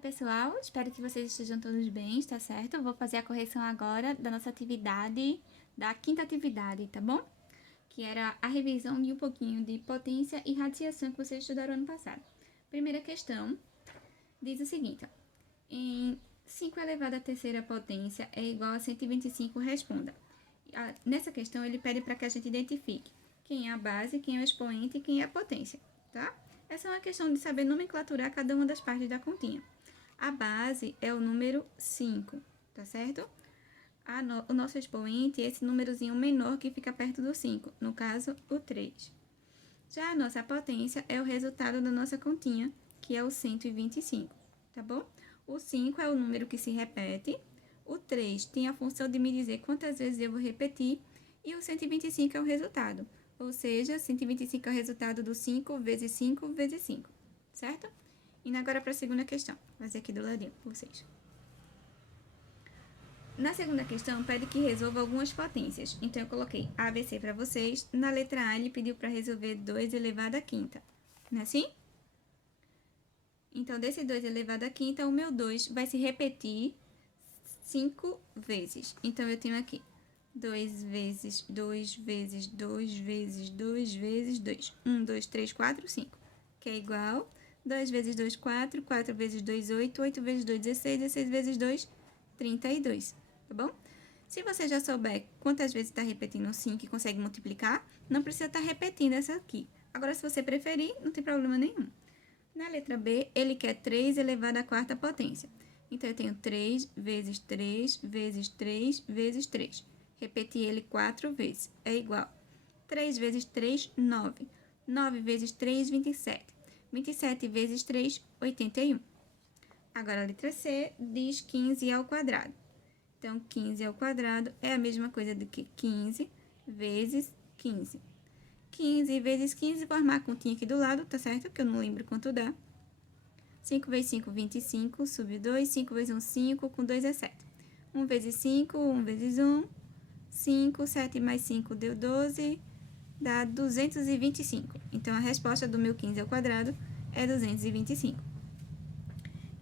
pessoal, espero que vocês estejam todos bem, tá certo? Eu vou fazer a correção agora da nossa atividade, da quinta atividade, tá bom? Que era a revisão de um pouquinho de potência e radiação que vocês estudaram ano passado. Primeira questão diz o seguinte, ó, em 5 elevado à terceira potência é igual a 125, responda. Nessa questão ele pede para que a gente identifique quem é a base, quem é o expoente e quem é a potência, tá? Essa é uma questão de saber nomenclaturar cada uma das partes da continha. A base é o número 5, tá certo? O nosso expoente é esse númerozinho menor que fica perto do 5, no caso, o 3. Já a nossa potência é o resultado da nossa continha, que é o 125, tá bom? O 5 é o número que se repete, o 3 tem a função de me dizer quantas vezes eu vou repetir, e o 125 é o resultado, ou seja, 125 é o resultado do 5 vezes 5 vezes 5, certo? Indo agora para a segunda questão, vou fazer aqui do ladinho para vocês. Na segunda questão, pede que resolva algumas potências. Então, eu coloquei ABC para vocês. Na letra A, ele pediu para resolver 2 elevado à quinta. Não é assim? Então, desse 2 elevado à quinta, o meu 2 vai se repetir 5 vezes. Então, eu tenho aqui 2 vezes 2 vezes 2 vezes 2 vezes 2. 1, 2, 3, 4, 5. Que é igual 2 vezes 2, 4. 4 vezes 2, 8. 8 vezes 2, 16. 16 vezes 2, 32. Tá bom? Se você já souber quantas vezes está repetindo 5 e consegue multiplicar, não precisa estar repetindo essa aqui. Agora, se você preferir, não tem problema nenhum. Na letra B, ele quer 3 elevado à quarta potência. Então, eu tenho 3 vezes 3 vezes 3 vezes 3. Repetir ele 4 vezes. É igual. 3 vezes 3, 9. 9 vezes 3, 27. 27 vezes 3, 81. Agora, a letra C diz 15 ao quadrado. Então, 15 ao quadrado é a mesma coisa do que 15 vezes 15. 15 vezes 15, vou armar a continha aqui do lado, tá certo? Que eu não lembro quanto dá. 5 vezes 5, 25, sub 2. 5 vezes 1, 5, com 2 é 7. 1 vezes 5, 1 vezes 1, 5. 7 mais 5 deu 12, dá 225. Então, a resposta do meu 15 ao quadrado é 225.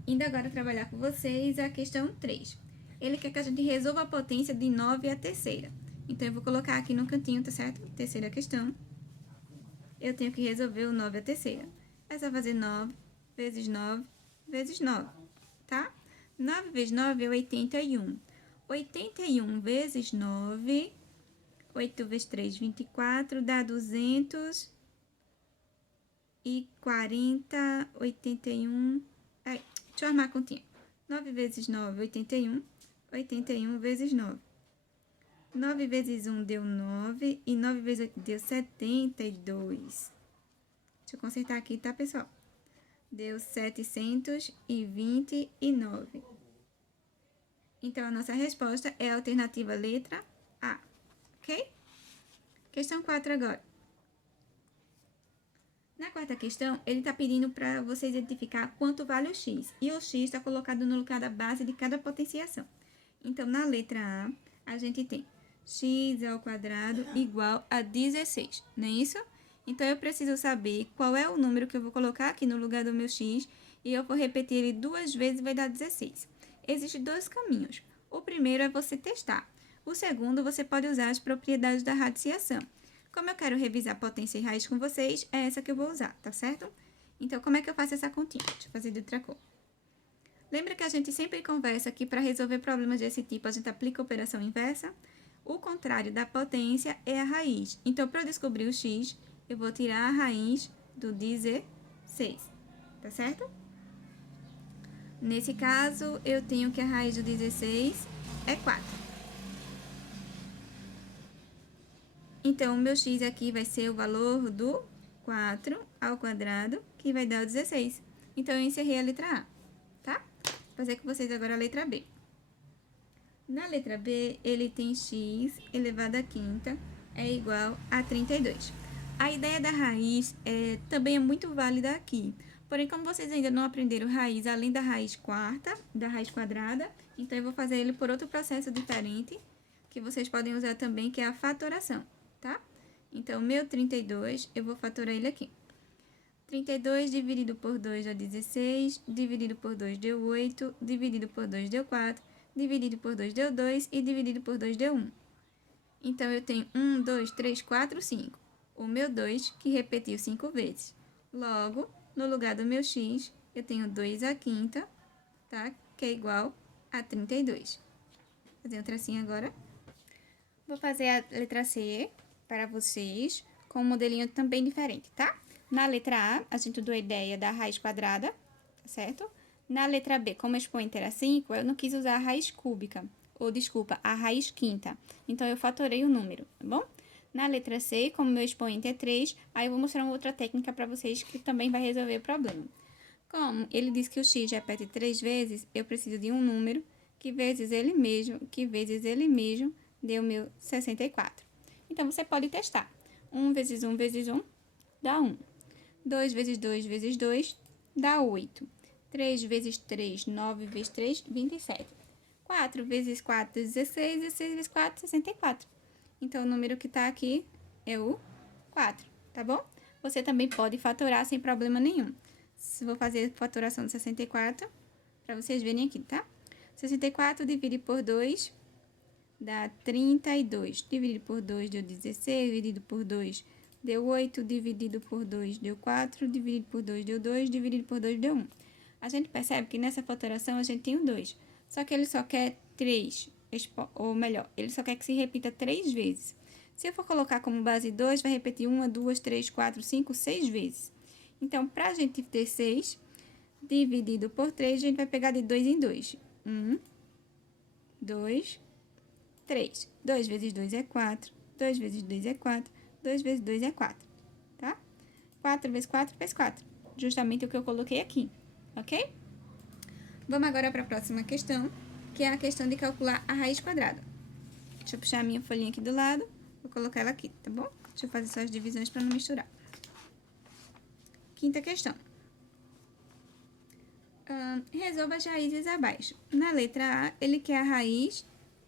Indo agora trabalhar com vocês a questão 3. Ele quer que a gente resolva a potência de 9 à terceira. Então, eu vou colocar aqui no cantinho, tá certo? Terceira questão. Eu tenho que resolver o 9 à terceira. É só fazer 9 vezes 9 vezes 9, tá? 9 vezes 9 é 81. 81 vezes 9, 8 vezes 3, 24, dá 240, 81... Deixa eu armar a continha. 9 vezes 9, 81. 81 vezes 9. 9 vezes 1 deu 9 e 9 vezes 8 deu 72. Deixa eu consertar aqui, tá, pessoal? Deu 729. Então, a nossa resposta é a alternativa letra A, ok? Questão 4 agora. Na quarta questão, ele está pedindo para vocês identificar quanto vale o x. E o x está colocado no lugar da base de cada potenciação. Então, na letra A, a gente tem x ao quadrado igual a 16, não é isso? Então, eu preciso saber qual é o número que eu vou colocar aqui no lugar do meu x e eu vou repetir ele 2 vezes e vai dar 16. Existem 2 caminhos. O primeiro é você testar. O segundo, você pode usar as propriedades da radiciação. Como eu quero revisar potência e raiz com vocês, é essa que eu vou usar, tá certo? Então, como é que eu faço essa continha? Deixa eu fazer de outra cor. Lembra que a gente sempre conversa que para resolver problemas desse tipo, a gente aplica a operação inversa? O contrário da potência é a raiz. Então, para eu descobrir o x, eu vou tirar a raiz do 16, tá certo? Nesse caso, eu tenho que a raiz do 16 é 4. Então, o meu x aqui vai ser o valor do 4 ao quadrado, que vai dar o 16. Então, eu encerrei a letra A, tá? Vou fazer com vocês agora a letra B. Na letra B, ele tem x elevado à quinta é igual a 32. A ideia da raiz também é muito válida aqui. Porém, como vocês ainda não aprenderam raiz além da raiz quarta, da raiz quadrada, então eu vou fazer ele por outro processo diferente, que vocês podem usar também, que é a fatoração, tá? Então, meu 32, eu vou fatorar ele aqui. 32 dividido por 2 dá 16, dividido por 2 deu 8, dividido por 2 deu 4, dividido por 2 deu 2 e dividido por 2 deu 1. Então, eu tenho 1, 2, 3, 4, 5. O meu 2, que repetiu 5 vezes. Logo, no lugar do meu x, eu tenho 2 à quinta, tá? Que é igual a 32. Vou fazer um tracinho agora. Vou fazer a letra C para vocês, com um modelinho também diferente, tá? Na letra A, a gente usou a ideia da raiz quadrada, tá certo? Na letra B, como o expoente era 5, eu não quis usar a raiz cúbica, ou desculpa, a raiz quinta. Então, eu fatorei o número, tá bom? Na letra C, como meu expoente é 3, aí eu vou mostrar uma outra técnica para vocês que também vai resolver o problema. Como ele diz que o x repete 3 vezes, eu preciso de um número que vezes ele mesmo deu meu 64. Então, você pode testar. 1 vezes 1 vezes 1 dá 1. 2 vezes 2 vezes 2 dá 8. 3 vezes 3, 9 vezes 3, 27. 4 vezes 4, 16. 16 vezes 4, 64. Então, o número que está aqui é o 4, tá bom? Você também pode fatorar sem problema nenhum. Vou fazer a fatoração de 64 para vocês verem aqui, tá? 64 dividido por 2 dá 32. Dividido por 2 deu 16. Dividido por 2 deu 8. Dividido por 2 deu 4. Dividido por 2 deu 2. Dividido por 2 deu 1. A gente percebe que nessa fatoração a gente tem o 2. Só que ele só quer 3. Ou melhor, ele só quer que se repita 3 vezes. Se eu for colocar como base 2, vai repetir 1, 2, 3, 4, 5, 6 vezes. Então, para a gente ter 6, dividido por 3, a gente vai pegar de 2 em 2. 1, 2, 3. 2 vezes 2 é 4. 2 vezes 2 é 4. 2 vezes 2 é 4. Tá? 4 vezes 4 fez 4. Justamente o que eu coloquei aqui. Ok? Vamos agora para a próxima questão, que é a questão de calcular a raiz quadrada. Deixa eu puxar a minha folhinha aqui do lado. Vou colocar ela aqui, tá bom? Deixa eu fazer só as divisões para não misturar. Quinta questão. Resolva as raízes abaixo. Na letra A, ele quer a raiz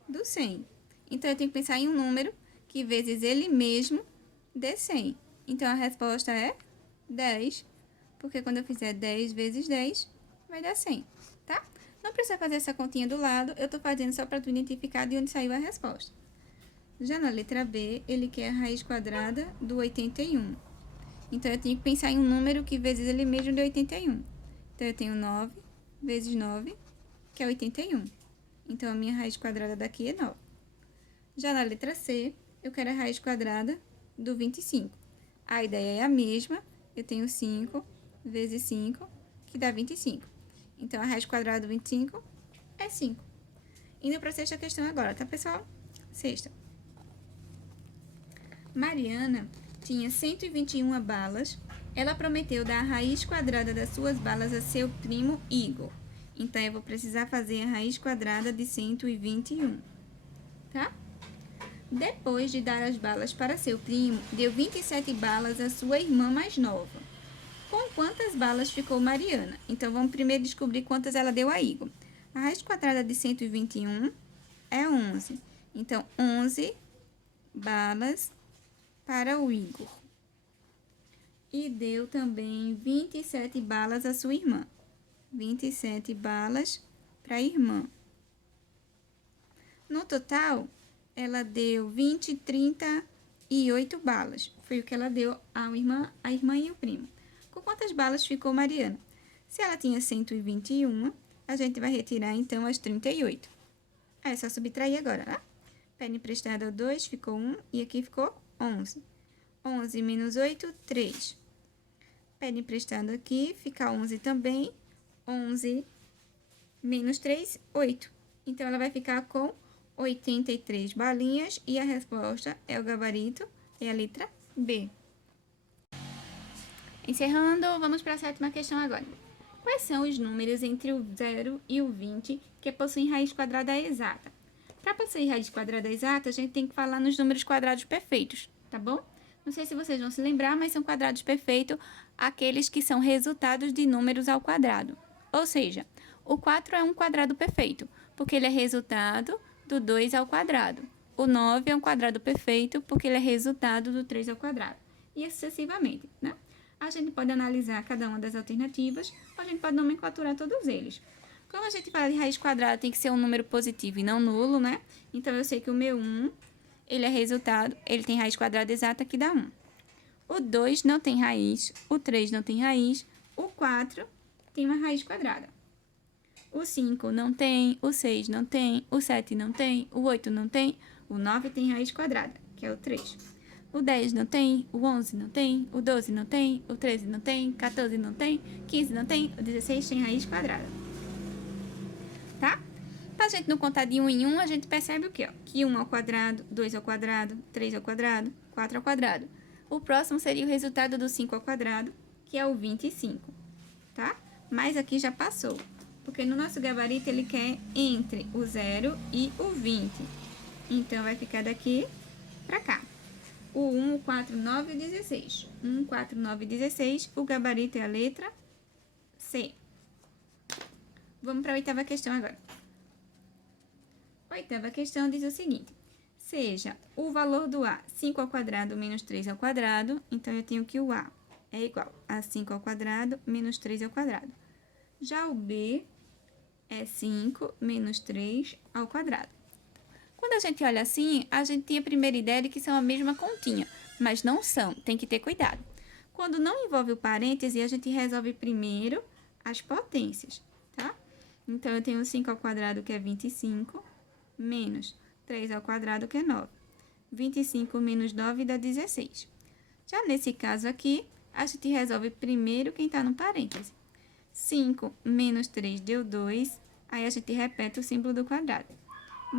do 100. Então, eu tenho que pensar em um número que vezes ele mesmo dê 100. Então, a resposta é 10, porque quando eu fizer 10 vezes 10, vai dar 100, tá? Não precisa fazer essa continha do lado, eu tô fazendo só para tu identificar de onde saiu a resposta. Já na letra B, ele quer a raiz quadrada do 81. Então, eu tenho que pensar em um número que vezes ele mesmo dê 81. Então, eu tenho 9 vezes 9, que é 81. Então, a minha raiz quadrada daqui é 9. Já na letra C, eu quero a raiz quadrada do 25. A ideia é a mesma, eu tenho 5 vezes 5, que dá 25. Então, a raiz quadrada do 25 é 5. Indo para a sexta questão agora, tá, pessoal? Sexta. Mariana tinha 121 balas. Ela prometeu dar a raiz quadrada das suas balas a seu primo Igor. Então, eu vou precisar fazer a raiz quadrada de 121, tá? Depois de dar as balas para seu primo, deu 27 balas à sua irmã mais nova. Com quantas balas ficou Mariana? Então, vamos primeiro descobrir quantas ela deu a Igor. A raiz quadrada de 121 é 11. Então, 11 balas para o Igor. E deu também 27 balas à sua irmã. 27 balas para a irmã. No total, ela deu 20, 38 balas. Foi o que ela deu à irmã, a irmã e o primo. Com quantas balas ficou Mariana? Se ela tinha 121, a gente vai retirar, então, as 38. É só subtrair agora, né? Pede emprestado 2, ficou 1, e aqui ficou 11. 11 menos 8, 3. Pede emprestado aqui, fica 11 também. 11 menos 3, 8. Então, ela vai ficar com 83 balinhas e a resposta é o gabarito, é a letra B. Encerrando, vamos para a sétima questão agora. Quais são os números entre o 0 e o 20 que possuem raiz quadrada exata? Para possuir raiz quadrada exata, a gente tem que falar nos números quadrados perfeitos, tá bom? Não sei se vocês vão se lembrar, mas são quadrados perfeitos aqueles que são resultados de números ao quadrado. Ou seja, o 4 é um quadrado perfeito, porque ele é resultado do 2 ao quadrado. O 9 é um quadrado perfeito, porque ele é resultado do 3 ao quadrado. E sucessivamente, né? A gente pode analisar cada uma das alternativas, ou a gente pode nomenclaturar todos eles. Como a gente fala de raiz quadrada, tem que ser um número positivo e não nulo, né? Então, eu sei que o meu 1, ele é resultado, ele tem raiz quadrada exata que dá 1. O 2 não tem raiz, o 3 não tem raiz, o 4 tem uma raiz quadrada. O 5 não tem, o 6 não tem, o 7 não tem, o 8 não tem, o 9 tem raiz quadrada, que é o 3. O 10 não tem, o 11 não tem, o 12 não tem, o 13 não tem, 14 não tem, 15 não tem, o 16 tem raiz quadrada. Tá? Pra gente não contar de 1 em 1, a gente percebe o quê? Ó? Que 1 ao quadrado, 2 ao quadrado, 3 ao quadrado, 4 ao quadrado. O próximo seria o resultado do 5 ao quadrado, que é o 25, tá? Mas aqui já passou, porque no nosso gabarito ele quer entre o 0 e o 20. Então, vai ficar daqui pra cá. O 1, o 4, 9 e o 16. 1, 4, 9 e 16, o gabarito é a letra C. Vamos para a oitava questão agora. A oitava questão diz o seguinte: seja o valor do A 5 ao quadrado menos 3 ao quadrado, então eu tenho que o A é igual a 5 ao quadrado menos 3 ao quadrado. Já o B é 5 menos 3 ao quadrado. Quando a gente olha assim, a gente tem a primeira ideia de que são a mesma continha, mas não são, tem que ter cuidado. Quando não envolve o parêntese, a gente resolve primeiro as potências, tá? Então, eu tenho 5 ao quadrado, que é 25, menos 3 ao quadrado, que é 9. 25 menos 9 dá 16. Já nesse caso aqui, a gente resolve primeiro quem está no parêntese. 5 menos 3 deu 2, aí a gente repete o símbolo do quadrado.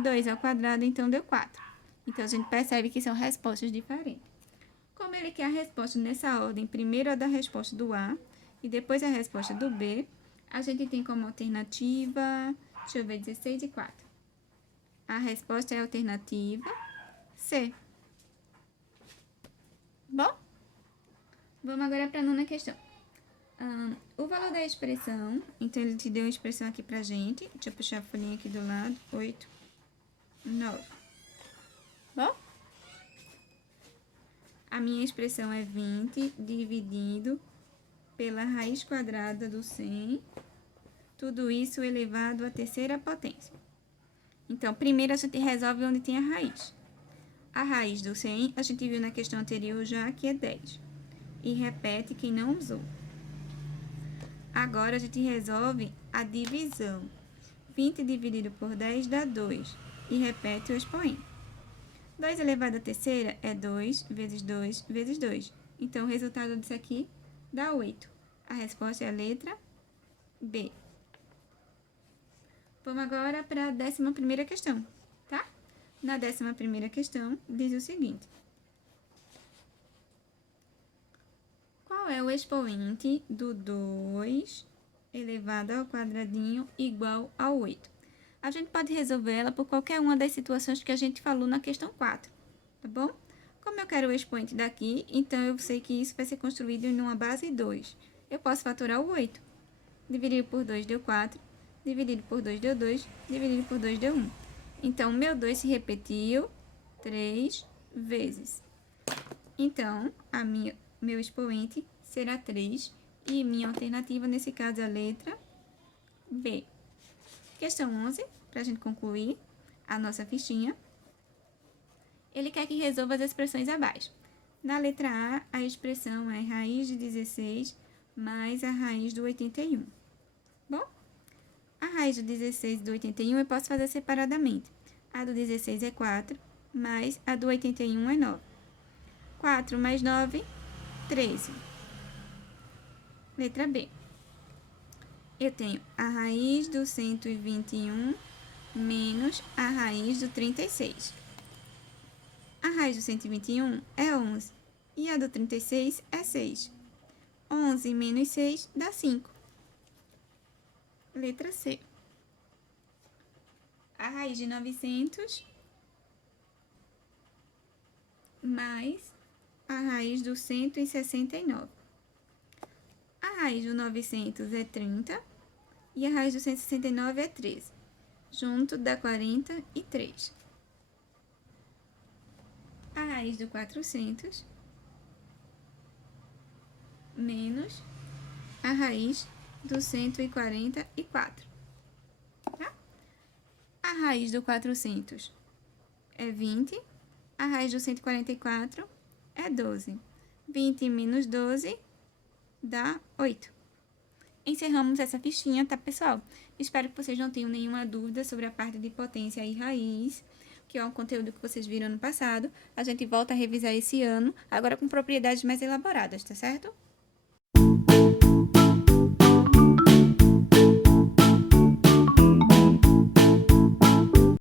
2 ao quadrado, então, deu 4. Então, a gente percebe que são respostas diferentes. Como ele quer a resposta nessa ordem, primeiro a da resposta do A e depois a resposta do B, a gente tem como alternativa, deixa eu ver, 16 e 4. A resposta é a alternativa C. Bom, vamos agora para a nona questão. O valor da expressão, então ele te deu uma expressão aqui pra gente. Deixa eu puxar a folhinha aqui do lado. 8, 9. Bom? A minha expressão é 20 dividido pela raiz quadrada do 100. Tudo isso elevado à terceira potência. Então, primeiro a gente resolve onde tem a raiz. A raiz do 100, a gente viu na questão anterior já que é 10. E repete quem não usou. Agora, a gente resolve a divisão. 20 dividido por 10 dá 2. E repete o expoente. 2 elevado à terceira é 2 vezes 2 vezes 2. Então, o resultado disso aqui dá 8. A resposta é a letra B. Vamos agora para a 11ª questão, tá? Na 11ª questão, diz o seguinte: qual é o expoente do 2 elevado ao quadradinho igual a 8? A gente pode resolver ela por qualquer uma das situações que a gente falou na questão 4, tá bom? Como eu quero o expoente daqui, então eu sei que isso vai ser construído em uma base 2. Eu posso fatorar o 8. Dividido por 2 deu 4. Dividido por 2 deu 2. Dividido por 2 deu 1. Então, meu 2 se repetiu 3 vezes. Então, meu expoente será 3. E minha alternativa, nesse caso, é a letra B. Questão 11, para a gente concluir a nossa fichinha. Ele quer que resolva as expressões abaixo. Na letra A, a expressão é raiz de 16 mais a raiz do 81. Bom, a raiz do 16 e do 81 eu posso fazer separadamente. A do 16 é 4, mais a do 81 é 9. 4 mais 9, 13. Letra B. Eu tenho a raiz do 121 menos a raiz do 36. A raiz do 121 é 11 e a do 36 é 6. 11 menos 6 dá 5. Letra C. A raiz de 900 mais a raiz do 169. A raiz do 900 é 30 e a raiz do 169 é 13. Junto dá 43. A raiz do 400 menos a raiz do 144, tá? A raiz do 400 é 20, a raiz do 144 é 12. 20 menos 12 dá 8. Encerramos essa fichinha, tá, pessoal? Espero que vocês não tenham nenhuma dúvida sobre a parte de potência e raiz, que é um conteúdo que vocês viram no passado. A gente volta a revisar esse ano, agora com propriedades mais elaboradas, tá certo?